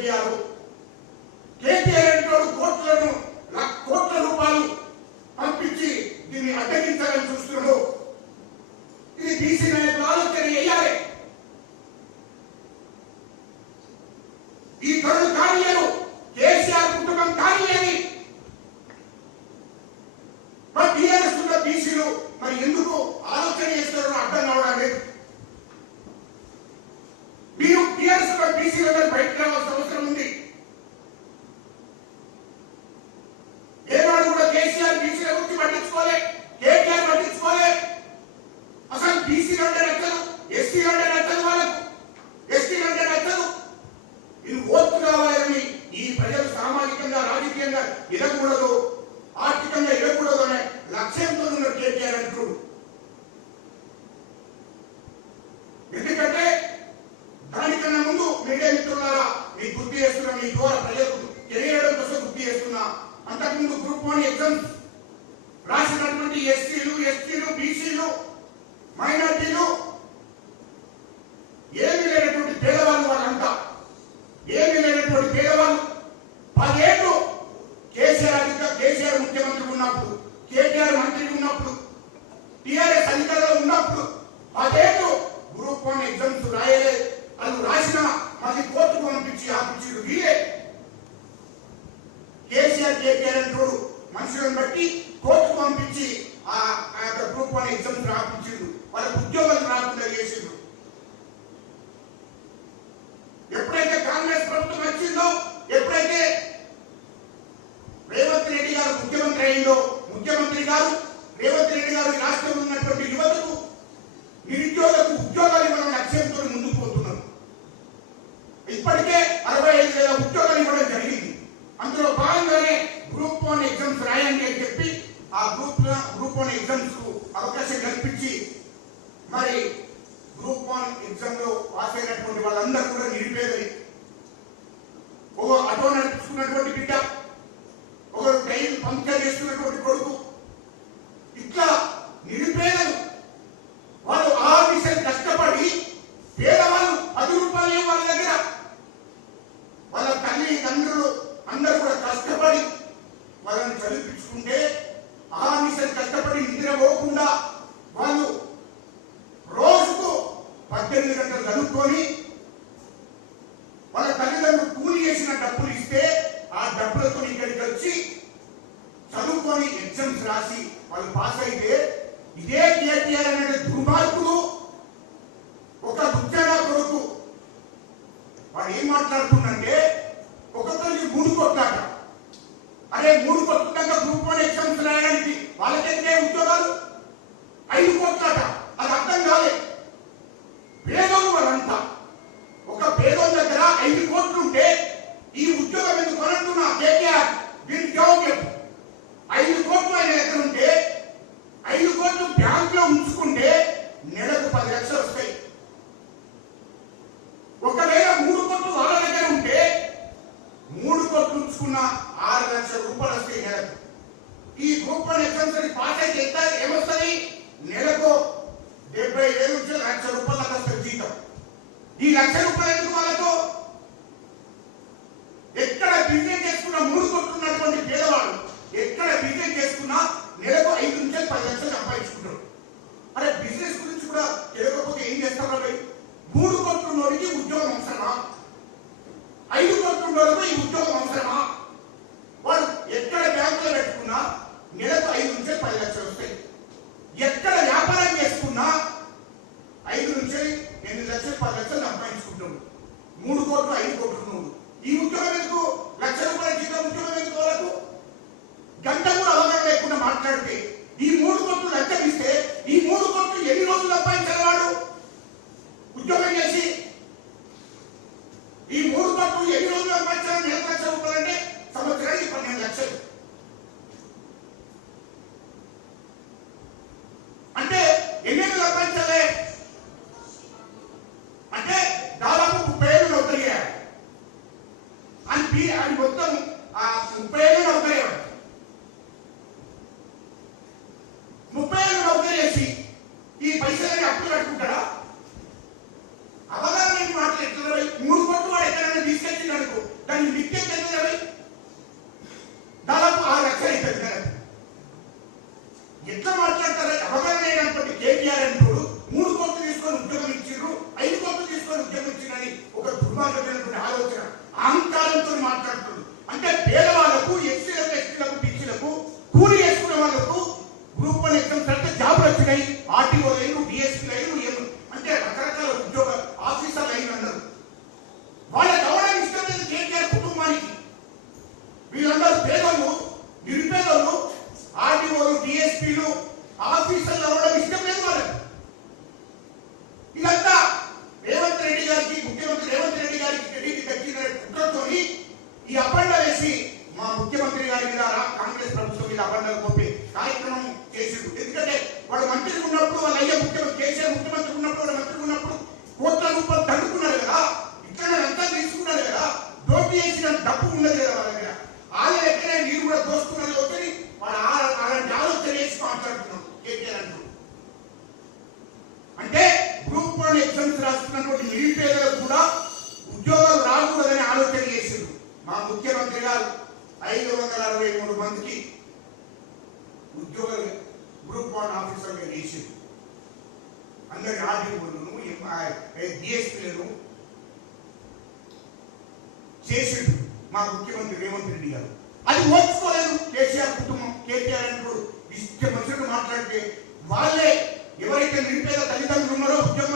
కేటీఆర్. కేటీఆర్ కోట్లను కోట్ల రూపాయలు పంపించి దీన్ని అడ్డగించాలని చూస్తున్నాడు. ఇది బీసీ నాయకులు ఆలోచన చేయాలి. ఈ ధరలు కానీయరు, కేసీఆర్ కుటుంబం కానీయని. మరి టీఆర్ఎస్ ఉన్న బీసీలు మరి ఎందుకు ఆలోచన చేస్తారో అర్థం కావడం లేదు. మీరు టీఆర్ఎస్ ఉన్న బీసీలు బయటకు రావాల్సిన అవసరం ఉంది. ఏనాడు కూడా కేసీఆర్ బీసీల గురించి పట్టించుకోలే, కేటీఆర్ పట్టించుకోలే. అసలు బీసీలు అంటే నచ్చదు, ఎస్సీలు అంటే నచ్చదు, వాళ్ళకు ఎస్టీలు అంటే నచ్చదు. ఇది ఓట్లు కావాలని ఈ ప్రజలు సామాజికంగా రాజకీయంగా ఎదగకూడదు, ఆర్థికంగా ఎదగకూడదు అనే లక్ష్యంతో ఉన్న కేటీఆర్ అంటారు. ఎందుకంటే దానికన్నా ముందు మీడియా మిత్రులారా మీకు గుర్తు చేస్తున్నా, మీ ద్వారా ప్రజలకు తెలియడం కోసం గుర్తు చేస్తున్నా. అంతకుముందు గ్రూప్ 1 ఎగ్జామ్స్ రాసినటువంటి ఎస్సీలు, ఎస్టీలు, బీసీలు, మైనార్టీలు, ఏమీ లేనటువంటి పేదవాళ్ళు, వాళ్ళంతా ఏమీ లేనటువంటి పేదవాళ్ళు 10 ఏళ్ళు కేసీఆర్ ముఖ్యమంత్రి ఉన్నప్పుడు, కేటీఆర్ మంత్రి ఉన్నప్పుడు, టీఆర్ఎస్ అధికారంలో ఉన్నప్పుడు 10 ఏళ్ళు గ్రూప్ 1 ఎగ్జామ్స్ రాయలే. వాళ్ళు రాసిన మళ్ళీ కోర్టుకు పంపించి ఆపించారు. వీరే కేసీఆర్ కేటీఆర్ అంటారు. మనుషులను బట్టి కోర్టుకు పంపించి ఆ గ్రూప్ 1 ఎగ్జామ్స్ రాపించారు. వాళ్ళకి ఉద్యోగాలు రాకుండా చేసిండ్రు. ఎప్పుడైతే కాంగ్రెస్ ప్రభుత్వం వచ్చిందో, ఎప్పుడైతే రేవంత్ రెడ్డి గారు ముఖ్యమంత్రి అయిందో, ముఖ్యమంత్రి గారు రేవంత్ రెడ్డి గారు ఈ రాష్ట్రంలో ఉన్నటువంటి యువతకు, నిరుద్యోగులకు ఉద్యోగాలు ఇవ్వడం లక్ష్యంతో ముందుకు పోతున్నారు. ఇప్పటికే 65,000 ఉద్యోగాలు ఇవ్వడం జరిగింది. అందులో భాగంగానే గ్రూప్ 1 ఎగ్జామ్స్ రాయండి అని చెప్పి ఆ గ్రూప్ 1 ఎగ్జామ్స్ కు అవకాశం కల్పించి మరి గ్రూప్ 1 ఎగ్జామ్ లో పాస్ అయినటువంటి వాళ్ళందరూ కూడా నిరుపేదలు. ఒక ఆటో నడుపుకున్నటువంటి బిడ్డ, ఒకరు ట్రైన్ పంక్చర్ చేస్తున్నటువంటి కొడుకు, ఇట్లా నిరుపేదలు. వాళ్ళు ఆఫీసర్ కష్టపడి పేదవాళ్ళు 10 రూపాయలు వాళ్ళ దగ్గర, వాళ్ళ తల్లి తండ్రులు అందరూ కూడా కష్టపడి వాళ్ళని చదివించుకుంటే ఆఫీసర్ కష్టపడి నిద్రపోకుండా వాళ్ళు రోజుకు 18 గంటలు చదువుకొని వాళ్ళ తల్లిదండ్రులు కూలి చేసిన డబ్బులు ఇస్తే ఆ డబ్బులతో ఇక్కడికి వచ్చి చదువుకొని ఎగ్జామ్స్ రాసి వాళ్ళు పాస్ అయితే, ఇదే కేటీఆర్ అనే దుర్మార్గుడు ఒక ఉద్యోగ కొడుకు వాడు ఏం మాట్లాడుతుందంటే ఒక్కొక్కరికి 3 కోట్లాట. అరే 3 కోట్ల గ్రూప్ 1 ఎగ్జామ్స్ రాయడానికి వాళ్ళకెందుకే ఉద్యోగాలు? 5 కోట్లాట. అది అర్థం కాలే. పేదోళ్ళు వాళ్ళంతా. ఒక పేదోళ్ళ దగ్గర 5 కోట్లు ఉంటే ఈ ఉద్యోగం ఎందుకు కొనంటున్నా కేటీఆర్? దీనికి జవాబు చెప్పు. 5 కోట్లు ఆయన దగ్గర ఉంటే, 5 కోట్లు బ్యాంకులో ఉంచుకుంటే నెలకు 10 లక్షలు వస్తాయి. ఒకవేళ 3 కోట్లు వాళ్ళ దగ్గర ఉంటే 3 కోట్లు ఉంచుకున్న 6 లక్షల రూపాయలు వస్తాయి నెలకు. ఈ గ్రూప్ 1 ఎగ్జామ్స్ పాస్ అయితే ఎంత ఏమొస్తుంది? నెలకు 70,000 నుంచి 1,00,000 రూపాయలు వస్తుంది జీతం. ఈ 1,00,000 రూపాయలు ఎందుకు వాళ్ళకు? ఎక్కడ బిజినెస్ చేసుకున్న 3 కోట్లు ఉన్నటువంటి పేదవాళ్ళు ఎక్కడ బిజినెస్ చేసుకున్నా నెలకు 5 నుంచి 10 లక్షలు సంపాదించుకుంటారు. అరే బిజినెస్ గురించి కూడా తెలియకపోతే ఏం చేస్తారు? 3 కోట్లు ఉన్నోడికి ఉద్యోగం అవసరమా? 5 కోట్లు ఉన్నోడికి ఈ ఉద్యోగం అవసరమా? వాడు ఎక్కడ బ్యాంకులో పెట్టుకున్నా నెలకు 5 నుంచి 10 లక్షలు వస్తాయి. ఎక్కడ వ్యాపారం చేసుకున్నా 5 నుంచి 8 లక్షలు 10 లక్షలు సంపాదించుకుంటాడు. 3 కోట్లు 5 కోట్లు నువ్వు ఈ ఉద్యోగం ఎందుకు? 1,00,000 రూపాయల జీతం ఉద్యోగం ఎందుకు? వాళ్ళకు గంట కూడా అవగాహన లేకుండా మాట్లాడితే ఈ 3 కోట్లు లంచం ఇస్తే ఈ 3 కోట్లు ఎన్ని రోజులు సంపాదించగలవాడు ఉద్యోగం చేసి? ఈ 3 కోట్లు ఎన్ని రోజులు సంపాదించాలి? నెలకు 1,00,000 రూపాయలు అంటే సంవత్సరానికి 12 లక్షలు. అంటే ఎన్ని ఏళ్ళు సంపాదించాలి? అంటే దాదాపు 30 ఏళ్ళు నౌకరీ అని మొత్తం 30 ఏళ్ళు నౌకరీ. 30 ఏళ్ళు నౌకరీ చేసి ఈ పైసలని అప్పులు కట్టుకుంటారా? అవగాహన మాటలు ఎట్లా? 3 కోట్లు వాడు ఎక్కడైనా తీసుకెళ్ళింది అనుకో, దుర్మార్గమైనటువంటి ఆలోచన, అహంకారంతో మాట్లాడుతున్నాడు. అంటే పేదవాళ్లకు, ఎస్సీలకు, ఎస్టీలకు, బీసీలకు, కూలి చేసుకునే వాళ్ళకు గ్రూప్ 1 ఎగ్జామ్స్ అంటే జాబులు వచ్చినాయి. ఆర్టీఓ లైన్లు, డిఎస్పీ లైన్లు, అంటే రకరకాల ఉద్యోగ ఆఫీసర్ లైన్లు అన్నారు. వాళ్ళకి అవడం ఇష్టం లేదు కేటీఆర్ కుటుంబానికి. వీళ్ళందరూ పేదలు, నిరుపేదలు, ఆర్టీఓలు, డిఎస్పీలు, ఆఫీసర్లు అవ్వడం ఇష్టం లేదు వాళ్ళకి. ఇదంతా రేవంత్ రెడ్డి గారికి, ముఖ్యమంత్రి రేవంత్ రెడ్డి గారికి ఢిల్లీకి దక్కిన కుట్రతో ఈ అబండ వేసి మా ముఖ్యమంత్రి గారి మీద, కాంగ్రెస్ ప్రభుత్వం మీద అబండలు పంపి కార్యక్రమం చేసిండు. ఎందుకంటే వాళ్ళు మంత్రి ఉన్నప్పుడు, వాళ్ళ అయ్యే ముఖ్యమంత్రి కేసీఆర్ ముఖ్యమంత్రి ఉన్నప్పుడు, వాళ్ళ మంత్రి ఉన్నప్పుడు కోట్ల రూపాయలు దండుకున్నారు కదా, ఇక్కడ అంతా తీసుకున్నారు కదా, దోపి చేసిన డబ్బు ఉన్నది కదా వాళ్ళ దగ్గర. వాళ్ళ దగ్గర మీరు కూడా దోస్తున్నది వచ్చి వాళ్ళు అలాంటి ఆలోచన చేసి మాట్లాడుతున్నారు కేటీఆర్ అంటూ. అంటే గ్రూప్ 1 ఎగ్జామ్స్ రాస్తున్నటువంటి నిరుపేదలకు కూడా ఉద్యోగాలు రాకూడదని ఆలోచన చేసిండు మా ముఖ్యమంత్రి గారు. 563 మందికి ఉద్యోగాలు గ్రూప్ 1 ఆఫీసర్గా చేసిండు. అందరి ఆర్డీఓలను, డిఎస్పీలను చేసిండు మా ముఖ్యమంత్రి రేవంత్ రెడ్డి గారు. అది ఓర్చుకోలేదు కేసీఆర్ కుటుంబం. కేటీఆర్ అంటూ ఇష్ట మనుషులు మాట్లాడితే వాళ్ళే ఎవరైతే నిరుపేద తల్లిదండ్రులు ఉన్నారో, ఉద్యోగ